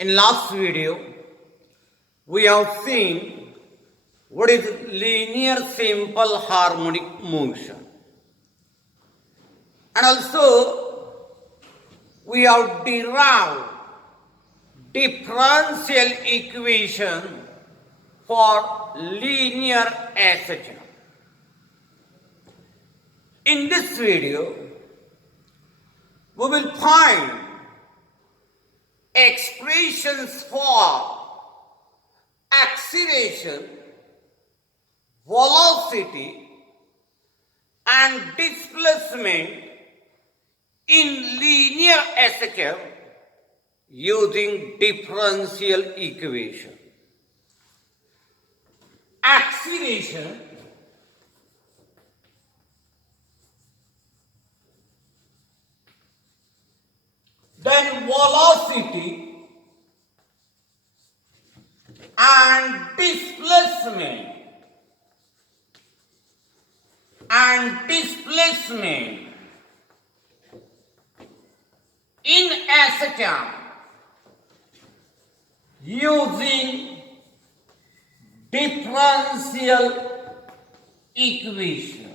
In last video, we have seen what is linear simple harmonic motion. And also, we have derived differential equation for linear SHM. In this video, we will find expressions for acceleration, velocity and displacement in linear SHM using differential equation. Acceleration then velocity and displacement in SHM using differential equation.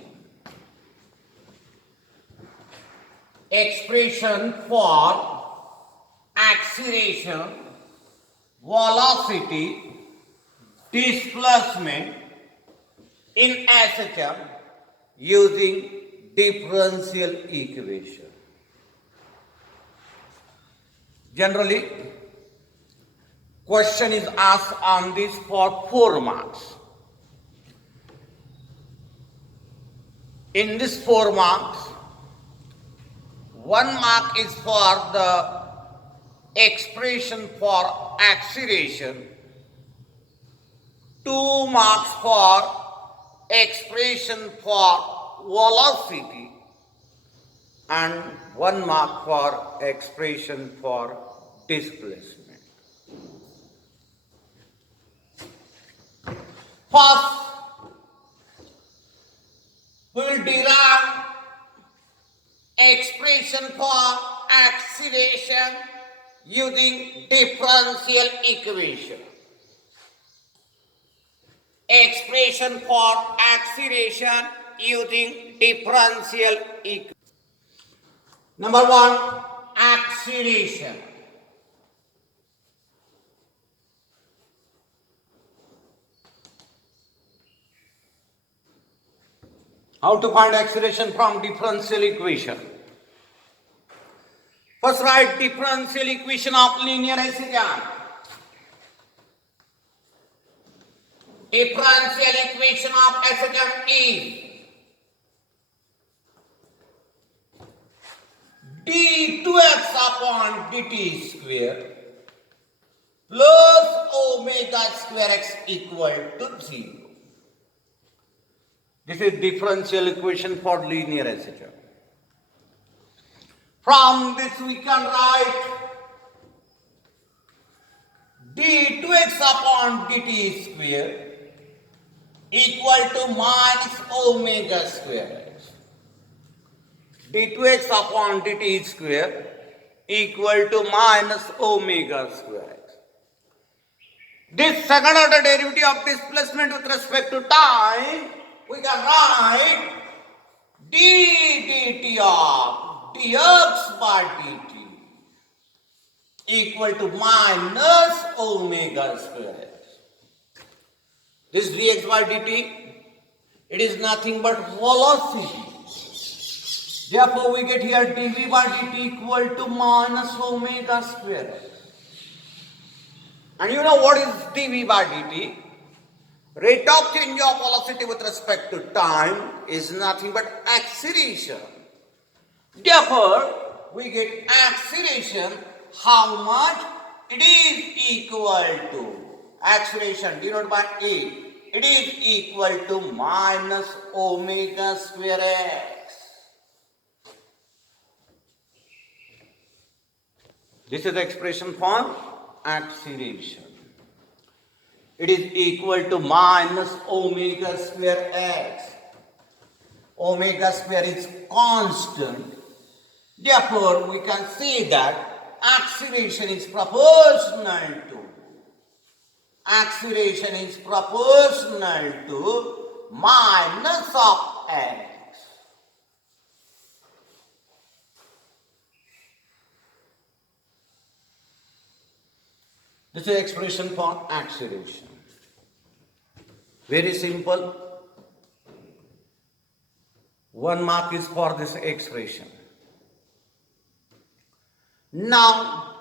Expression for acceleration, velocity, displacement in SHM using differential equation. Generally, question is asked on this for 4 marks. In this 4 marks, 1 mark is for the expression for acceleration, 2 marks for expression for velocity, and 1 mark for expression for displacement. First, we will derive expression for acceleration using differential equation. Expression for acceleration using differential equation. Number 1, acceleration. How to find acceleration from differential equation? First, write differential equation of linear SHM. Differential equation of SHM is d2x upon dt square plus omega square x equal to 0. This is differential equation for linear SHM. From this we can write d2x upon dt square equal to minus omega square x. d2x upon dt square equal to minus omega square x. This second order derivative of displacement with respect to time, we can write d dt of dx by dt equal to minus omega square x. This dx by dt, it is nothing but velocity. Therefore, we get here dv by dt equal to minus omega square x. And you know what is dv by dt? Rate of change of velocity with respect to time is nothing but acceleration. Therefore, we get acceleration, how much? It is equal to, acceleration denoted by A, it is equal to minus omega square x. This is the expression for acceleration. It is equal to minus omega square x. Omega square is constant. Therefore, we can say that acceleration is proportional to minus of x. This is expression for acceleration. Very simple. 1 mark is for this expression. Now,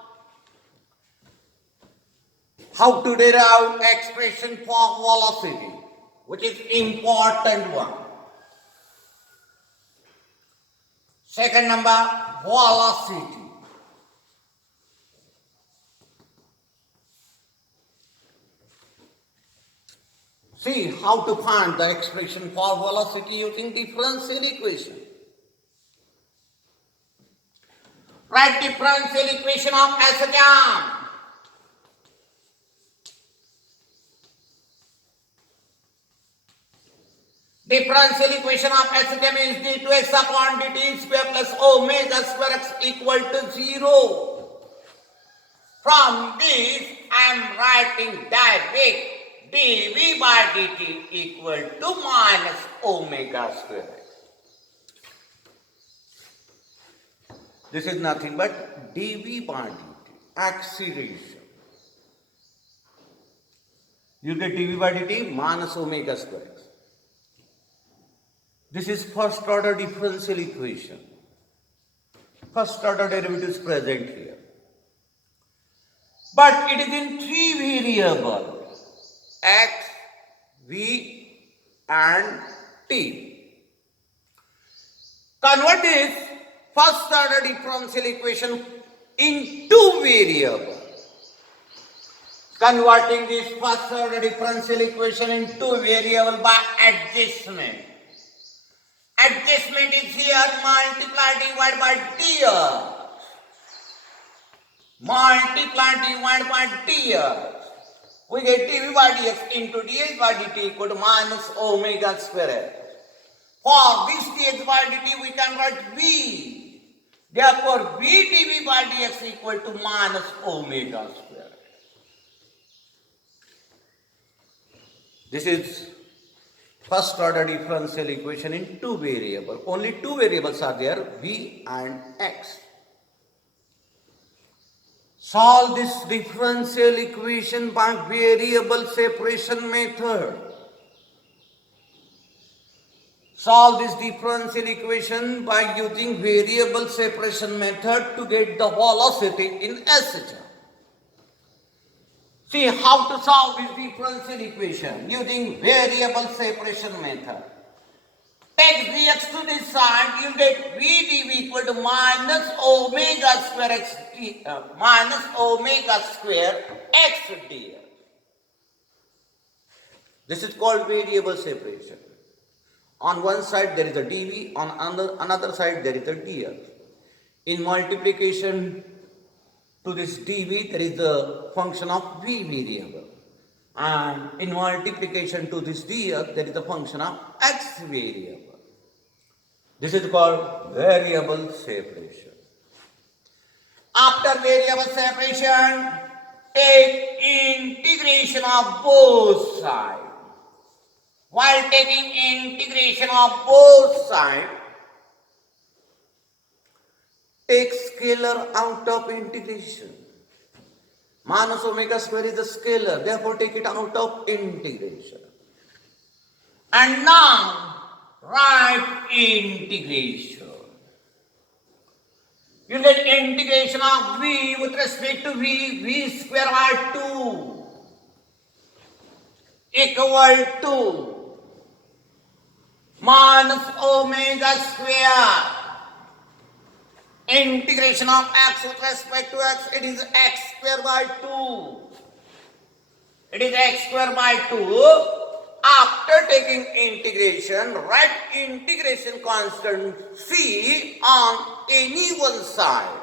how to derive expression for velocity, which is important one. Second number, velocity. See how to find the expression for velocity using differential equation. Write differential equation of SHM. Differential equation of SHM is d2x upon dt square plus omega square x equal to 0. From this, I am writing direct dv by dt equal to minus omega square x. This is nothing but dv by dt, acceleration. You get dv by dt minus omega square x. This is first order differential equation. First order derivative is present here. But it is in 3 variables, x, v and t. Convert this first order differential equation in 2 variables. Converting this first order differential equation in 2 variables by adjustment. Adjustment is here, multiply divided by dx. Multiply divided by dx. We get dv by dx into dx by dt equal to minus omega square x. For this dx by dt we can write v. Therefore v dv by dx equal to minus omega square x. This is first order differential equation in 2 variables. Only 2 variables are there, v and x. Solve this differential equation by variable separation method. Solve this differential equation by using variable separation method to get the velocity in SHM. See how to solve this differential equation using variable separation method. Take dx to this side, you get v dv equal to minus omega square x minus omega square x dx. This is called variable separation. On one side there is a dv, on another side there is a dx. In multiplication to this dv there is a function of v variable, and in multiplication to this dx there is a function of x variable. This is called variable separation. After variable separation, take integration of both sides. While taking integration of both sides, take scalar out of integration. Minus omega square is a scalar, therefore take it out of integration. And now write integration. You get integration of v with respect to v square by 2 equal to minus omega square. Integration of x with respect to x, it is x square by 2. It is x square by 2. After taking integration, write integration constant c on any one side.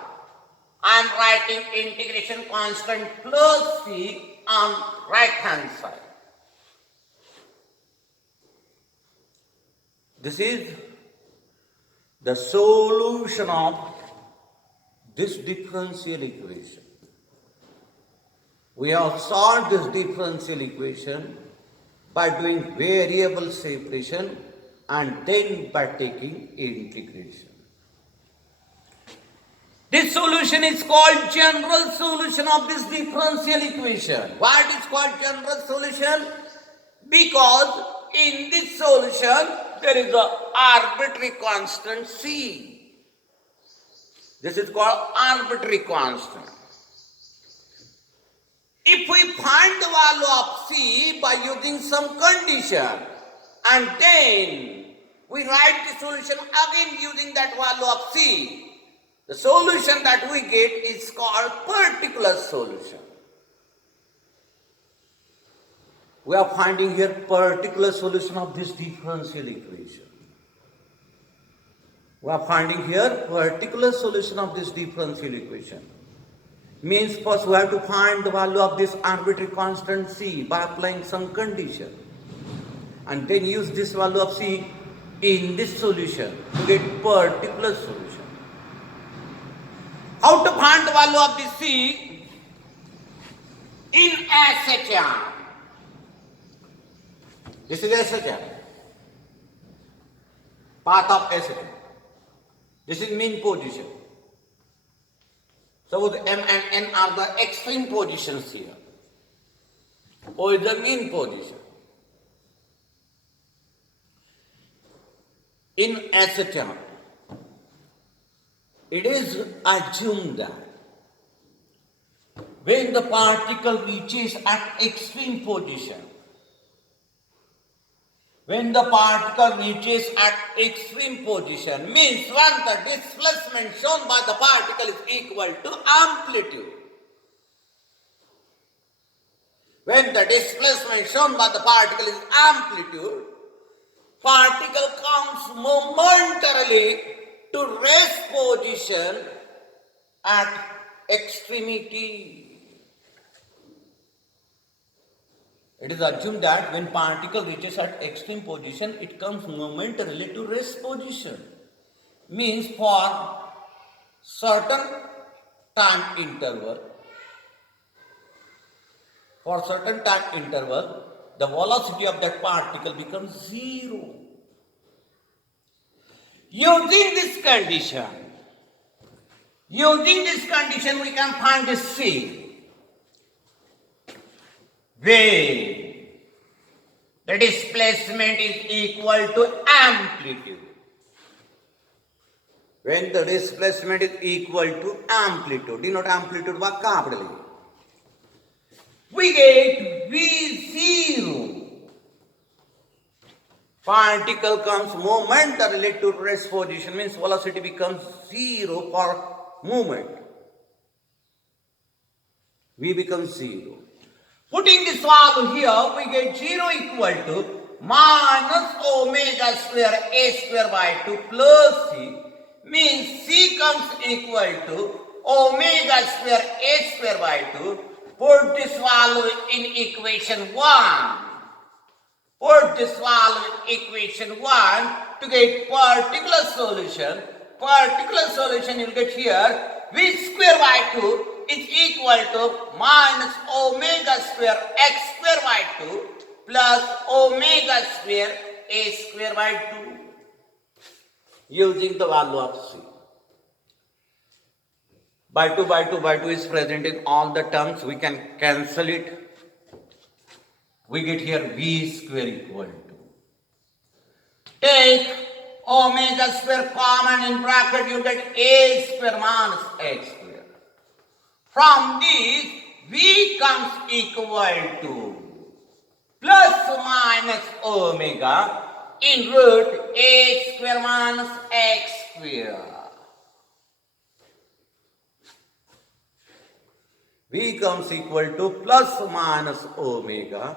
I am writing integration constant plus c on right hand side. This is the solution of this differential equation. We have solved this differential equation by doing variable separation and then by taking integration. This solution is called general solution of this differential equation. Why it is called general solution? Because in this solution there is an arbitrary constant C. This is called arbitrary constant. If we find the value of C by using some condition and then we write the solution again using that value of C, the solution that we get is called particular solution. We are finding here particular solution of this differential equation. We are finding here particular solution of this differential equation. Means first we have to find the value of this arbitrary constant C by applying some condition. And then use this value of C in this solution to get particular solution. How to find the value of this C? In SHM. This is SHM. Path of SHM. This is mean position. Suppose M and N are the extreme positions here. O is the mean position. In SHM, it is assumed that when the particle reaches at extreme position, means when the displacement shown by the particle is equal to amplitude. When the displacement shown by the particle is amplitude, particle comes momentarily to rest position at extremity. It is assumed that when particle reaches at extreme position, it comes momentarily to rest position. Means for certain time interval, the velocity of that particle becomes zero. Using this condition, we can find the C. When the displacement is equal to amplitude. When the displacement is equal to amplitude, denote amplitude by capital A. We get V0. Particle comes momentarily to rest position, means velocity becomes zero for movement. V becomes zero. Putting this value here, we get 0 equal to minus omega square a square by 2 plus C. Means C comes equal to omega square a square by 2. Put this value in equation 1. Put this value in equation 1 to get particular solution. Particular solution you will get here V square by 2 is equal to minus omega square x square by 2 plus omega square a square by 2 using the value of C. By 2 is present in all the terms. We can cancel it. We get here V square equal to. Take omega square common in bracket, you get a square minus x square. From this, V comes equal to plus minus omega in root a square minus x square. V comes equal to plus minus omega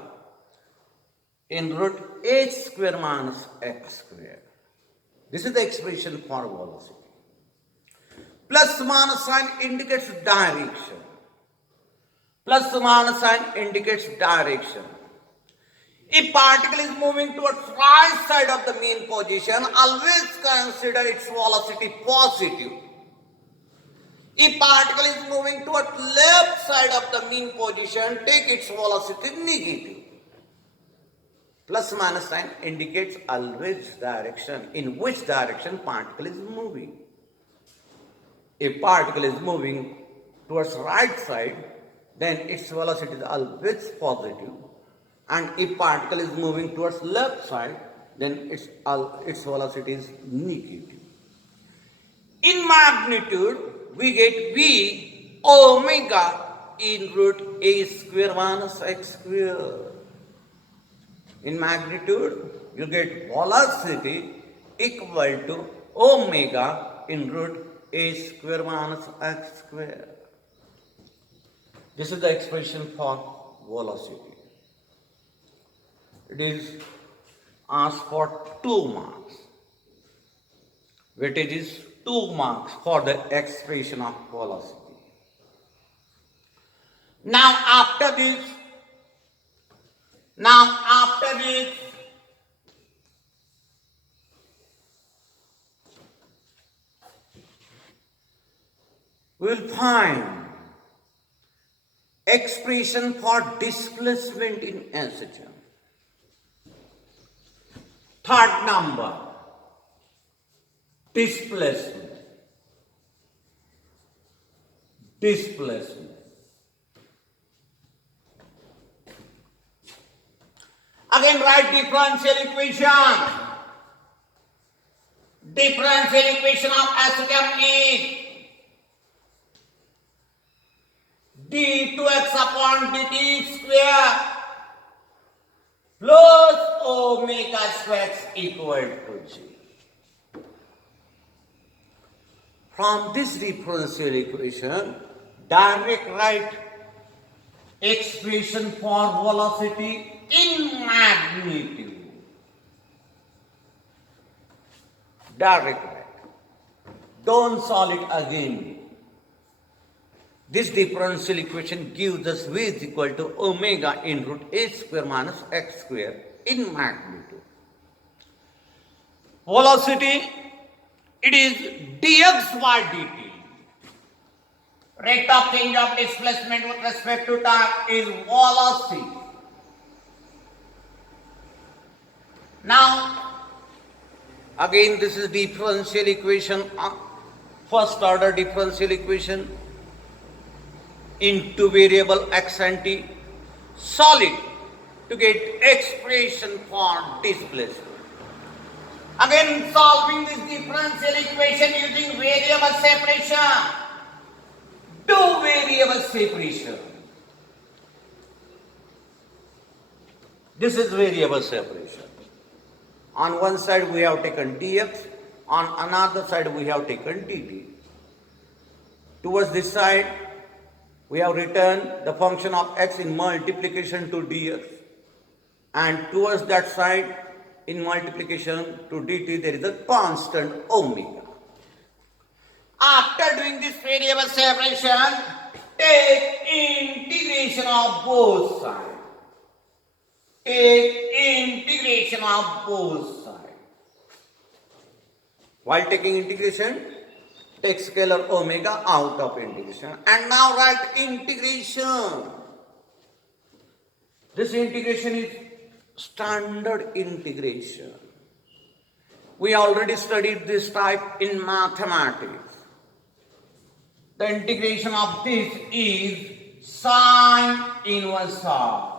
in root h square minus x square. This is the expression for velocity. Plus minus sign indicates direction. Plus minus sign indicates direction. If particle is moving towards right side of the mean position, always consider its velocity positive. If particle is moving toward left side of the mean position, take its velocity negative. Plus minus sign indicates always direction, in which direction particle is moving. If particle is moving towards right side, then its velocity is always positive. And if particle is moving towards left side, then its velocity is negative. In magnitude, we get V omega in root a square minus x square. In magnitude, you get velocity equal to omega in root a square minus x square. This is the expression for velocity. It is asked for 2 marks. Weightage is 2 marks for the expression of velocity. Now after this, we will find expression for displacement in SHM. Third number, displacement. Again write differential equation. Differential equation of SHM is d2x upon dt square plus omega square x equal to 0. From this differential equation, direct write expression for velocity in magnitude. Direct write. Don't solve it again. This differential equation gives us V is equal to omega in root a square minus x square in magnitude. Velocity, it is dx by dt. Rate of change of displacement with respect to time is velocity. Now, again this is differential equation, first order differential equation. Into variable x and t, solid to get expression for displacement. Again solving this differential equation using variable separation. Do variable separation. This is variable separation. On one side we have taken dx, on another side we have taken dt. Towards this side, we have written the function of x in multiplication to dx, and towards that side in multiplication to dt there is a constant omega. After doing this variable separation, take integration of both sides. While taking integration, take scalar omega out of integration. And now write integration. This integration is standard integration. We already studied this type in mathematics. The integration of this is sine inverse of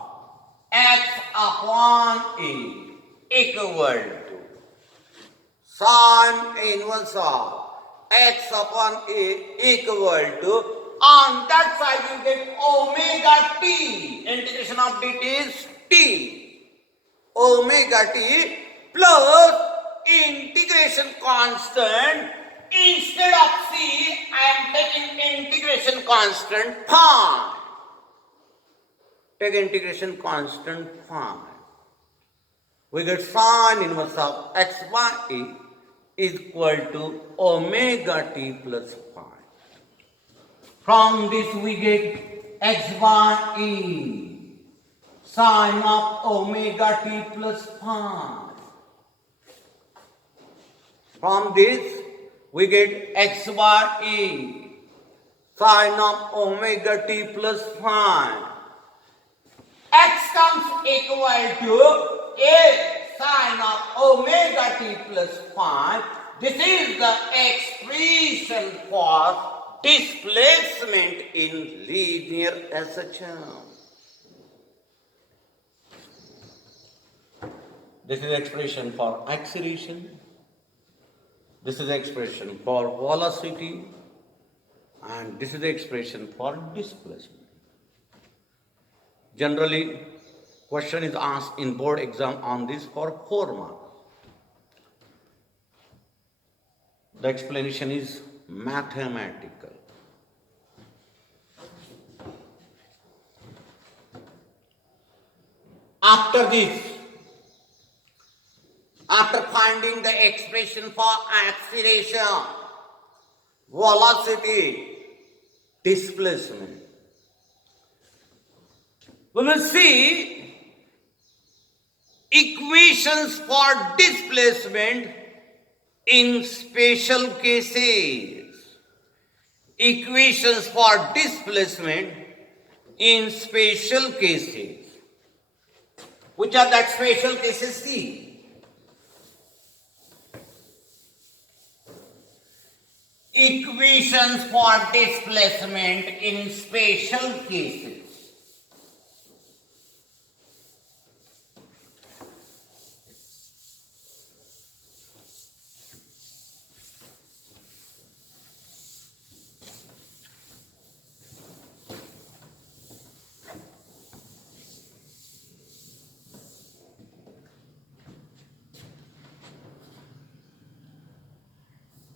x upon a equal to sine inverse of x upon a equal to, on that side you get omega t, integration of dt is t, omega t plus integration constant. Instead of c, I am taking integration constant phi. Take integration constant phi. We get sine inverse of x by a is equal to omega t plus phi. From this we get x by e, sine of omega t plus phi. From this we get x by e, sine of omega t plus phi. X comes equal to a sine of omega t plus phi. This is the expression for displacement in linear SHM. This is expression for acceleration. This is expression for velocity. And this is the expression for displacement. Generally, question is asked in board exam on this for 4 marks. The explanation is mathematical. After this, after finding the expression for acceleration, velocity, displacement, we will see equations for displacement in special cases. Equations for displacement in special cases. Which are that special cases? See. Equations for displacement in special cases.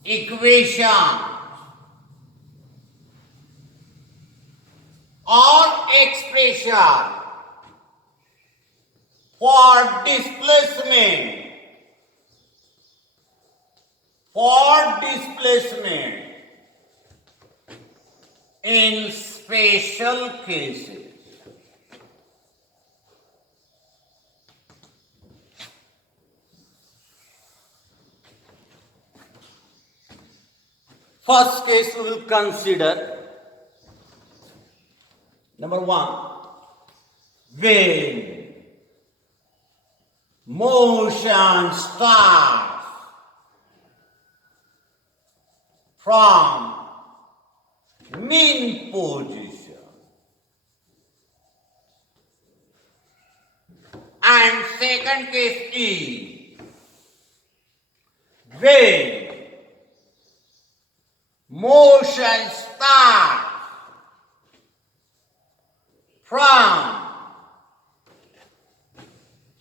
Equation or expression for displacement in special cases. First case we will consider. Number 1, when motion starts from mean position and second case is when motion starts from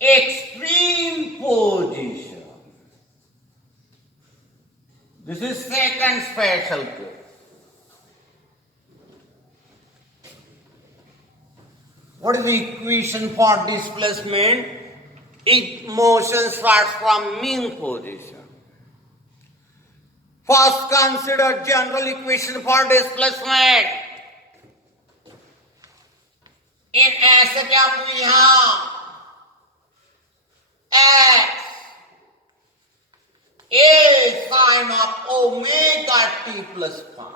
extreme position. This is second special case. What is the equation for displacement? If motion starts from mean position. First, consider general equation for displacement. In SHM we have x a sine of omega t plus phi.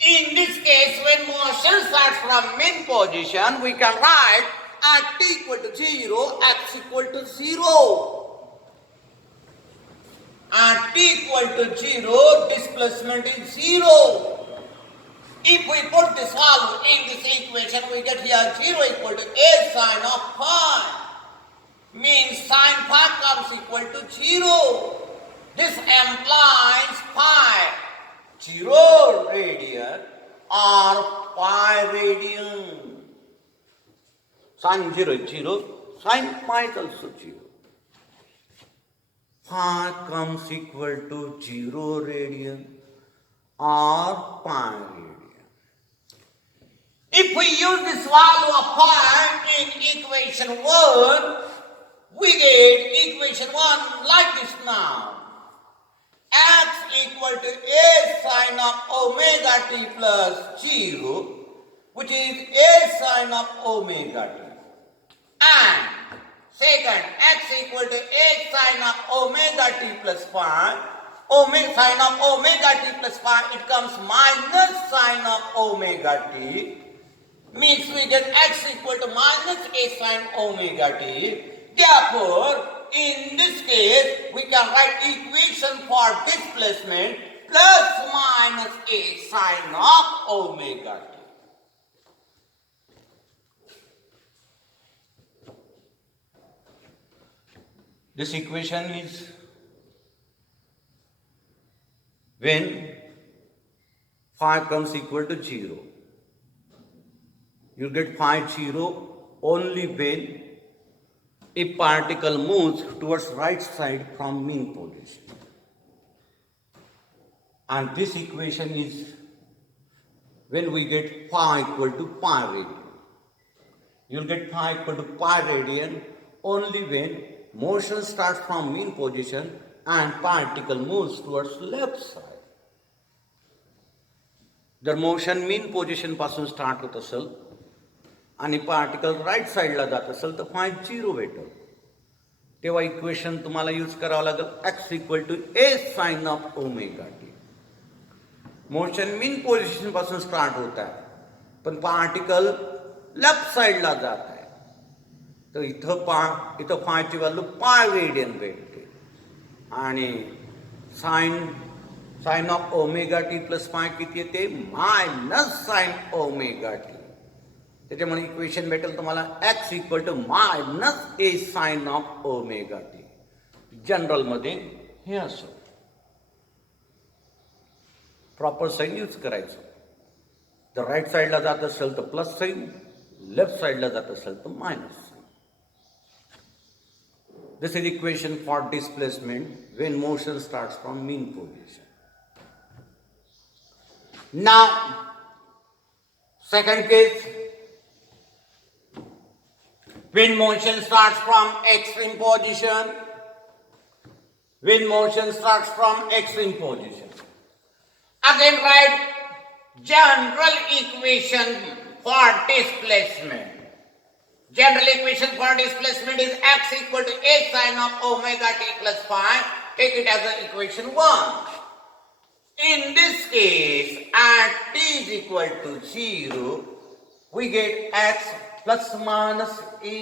In this case, when motion starts from mean position, we can write at t equal to 0, x equal to 0. At t equal to 0, displacement is 0. If we put this value in this equation, we get here 0 equal to a sine of phi. Means sine phi comes equal to 0. This implies phi 0 radian or pi radian. Sine 0 is 0, sine pi is also 0. Phi comes equal to 0 radian or pi radian. If we use this value of pi in equation 1, we get equation 1 like this now. X equal to a sine of omega t plus 0, which is a sine of omega t. And second, x equal to a sine of omega t plus phi. sine of omega t plus phi, it comes minus sine of omega t. Means we get x equal to minus a sine omega t. Therefore, in this case, we can write equation for displacement plus minus a sine of omega t. This equation is when phi comes equal to 0. You get phi 0 only when a particle moves towards right side from mean position. And this equation is when we get phi equal to pi radian. You'll get phi equal to pi radian only when motion starts from mean position and particle moves towards left side. जर motion mean position पासून start होत असेल आणि particle right साईडला जात असेल तर फाय 0 भेटेल. तेव्हा इक्वेशन तुम्हाला यूज करावं लागेल x equal to a sine of omega t. Motion mean position पासून स्टार्ट होत आहे पण पार्टिकल लेफ्ट साईडला जात आहे तर इथं फायची व्हॅल्यू पाय रेडियन भेटते आणि sine of omega T plus phi किती येते मायनस साइन ओमेगा टी. त्याच्यामुळे इक्वेशन भेटेल तुम्हाला X equal to minus A sine of omega T. General मध्ये हे असं प्रॉपर साइन यूज करायचं. जर राईट साईडला जात असेल तर प्लस साइन, लेफ्ट साईडला जात असेल तर minus sine. This is equation for displacement when motion starts from mean position. Now, second case, when motion starts from extreme position. When motion starts from extreme position. Again write general equation for displacement. General equation for displacement is x equal to a sine of omega t plus phi. Take it as an equation 1. In this case, at t is equal to 0, we get x plus minus a.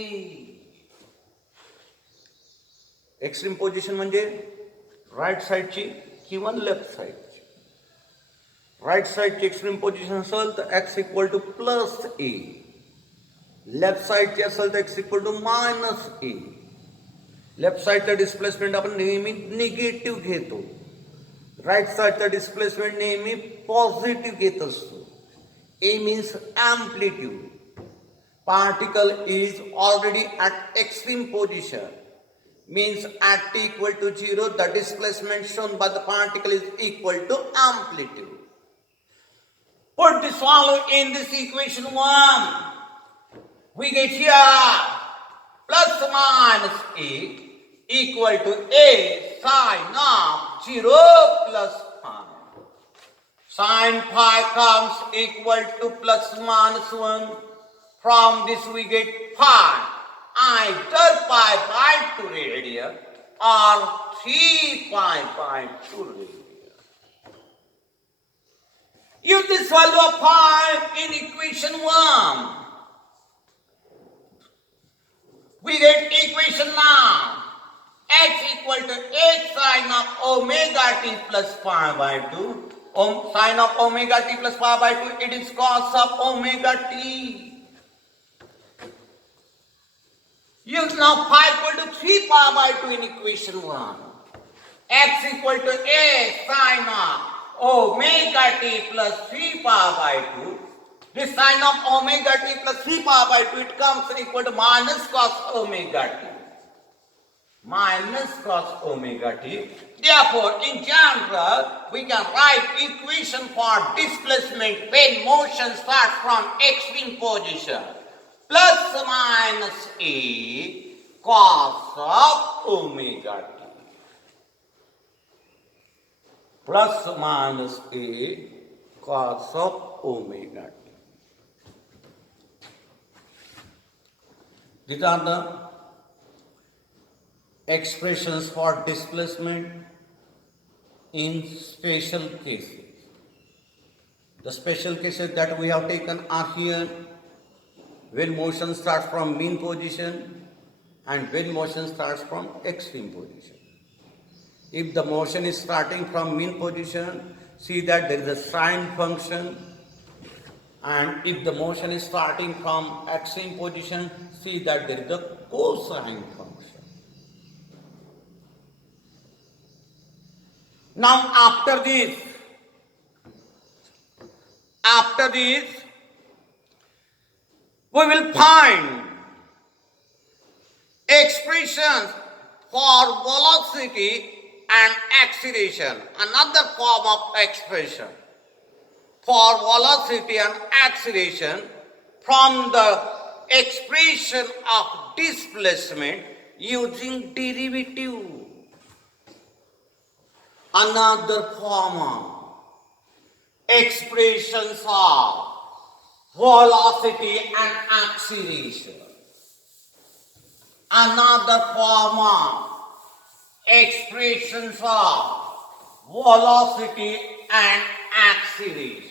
Extreme position म्हणजे right साईडची किंवा left साईडची. Right साईडची extreme position असेल तर x equal to plus A. Left साइडची असेल तर X equal to minus A. Left साइडचा डिस्प्लेसमेंट आपण नेहमी निगेटिव्ह घेतो. राईट साइडचा डिस्प्लेसमेंट नेहमी पॉझिटिव्ह घेत असतो. A means amplitude. Particle is already at extreme position. Means at t equal to 0, the displacement shown by the particle is equal to amplitude. Put this value in this equation 1. We get here plus minus a equal to a sine of 0 plus phi. Sine phi comes equal to plus minus 1. From this we get phi. Either pi by 2 radian or 3 pi by 2 radian. Use this value of pi in equation 1. We get equation now. X equal to a sine of omega t plus pi by 2. Sine of omega t plus pi by 2, it is cos of omega t. Use now phi equal to 3 pi by 2 in equation 1. X equal to a sine of omega t plus 3 pi by 2. This sine of omega t plus 3 pi by 2, it comes equal to minus cos omega t. Minus cos omega t. Therefore, in general, we can write equation for displacement when motion starts from extreme position. Plus minus a cos of omega t. Plus minus a cos of omega t. These are the expressions for displacement in special cases. The special cases that we have taken are here when motion starts from mean position and when motion starts from extreme position. If the motion is starting from mean position, see that there is a sine function, and if the motion is starting from extreme position, see that there is a cosine function. Now after this, we will find expressions for velocity and acceleration, another form of expression for velocity and acceleration from the expression of displacement using derivative. Another form of expressions of velocity and acceleration. Another form of expressions of velocity and acceleration.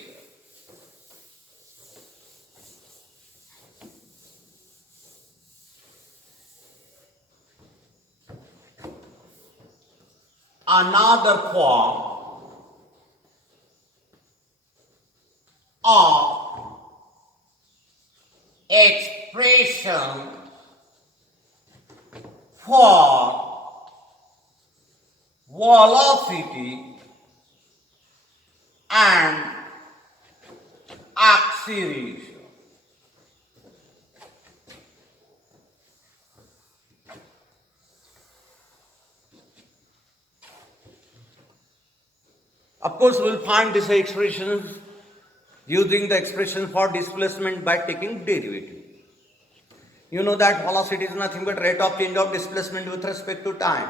Another form of expression for velocity and acceleration. Of course, we will find these expressions using the expression for displacement by taking derivative. You know that velocity is nothing but rate of change of displacement with respect to time.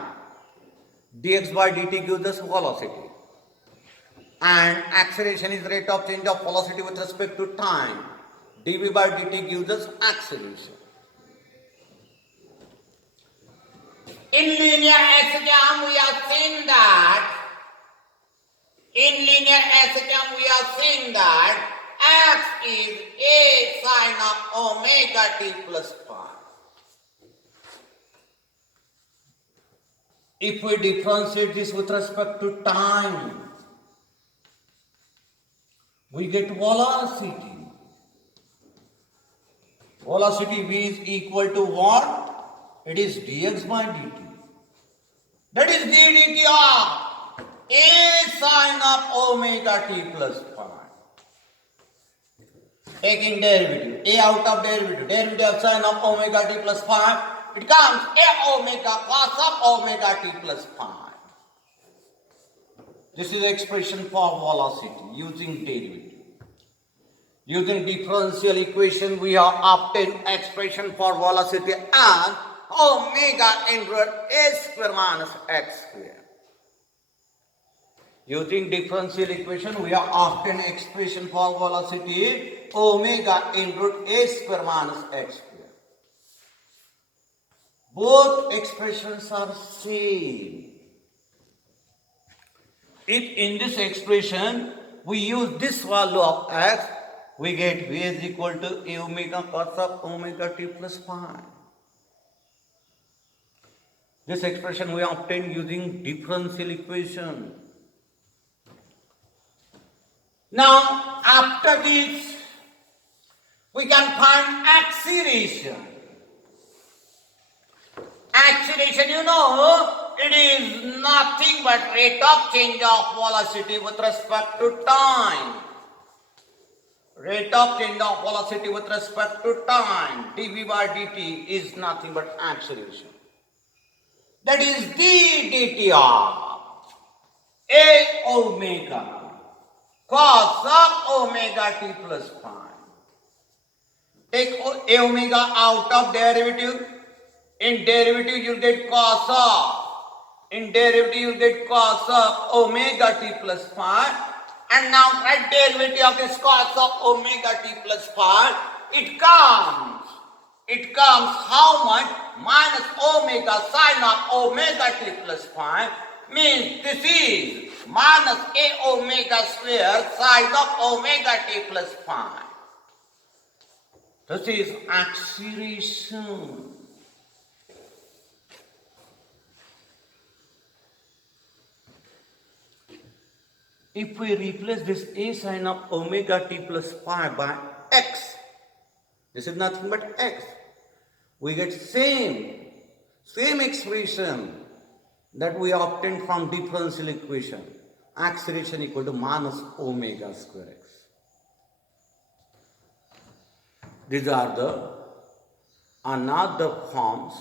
dx by dt gives us velocity. And acceleration is rate of change of velocity with respect to time. dv by dt gives us acceleration. In linear SHM, we have seen that x is a sine of omega t plus phi. If we differentiate this with respect to time, we get velocity. Velocity v is equal to what? It is dx by dt. That is d dt of a sine of omega t plus phi. Taking derivative, a out of derivative of sine of omega t plus phi, it comes a omega cos of omega t plus phi. This is the expression for velocity using derivative. Using differential equation, we have obtained expression for velocity as omega into a square minus x square. Using differential equation, we have obtained expression for velocity omega into a square minus x square. Both expressions are same. If in this expression we use this value of x, we get v is equal to a omega cos of omega t plus phi. This expression we obtained using differential equation. Now, after this, we can find acceleration. Acceleration, you know, it is nothing but rate of change of velocity with respect to time. Rate of change of velocity with respect to time, dv by dt, is nothing but acceleration. That is d dt of a omega cos of omega t plus phi. Take a omega out of derivative. In derivative you get cos of. In derivative you get cos of omega t plus phi. And now write derivative of this cos of omega t plus phi. It comes how much? Minus omega sine of omega t plus phi. means this is minus a omega square sine of omega t plus phi. This is acceleration. If we replace this a sine of omega t plus phi by x, this is nothing but x, we get same expression that we obtained from differential equation. Acceleration equal to minus omega square x. These are the another forms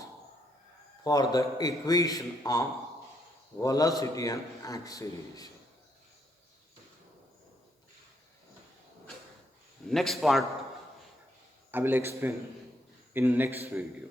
for the equation of velocity and acceleration. Next part I will explain in next video.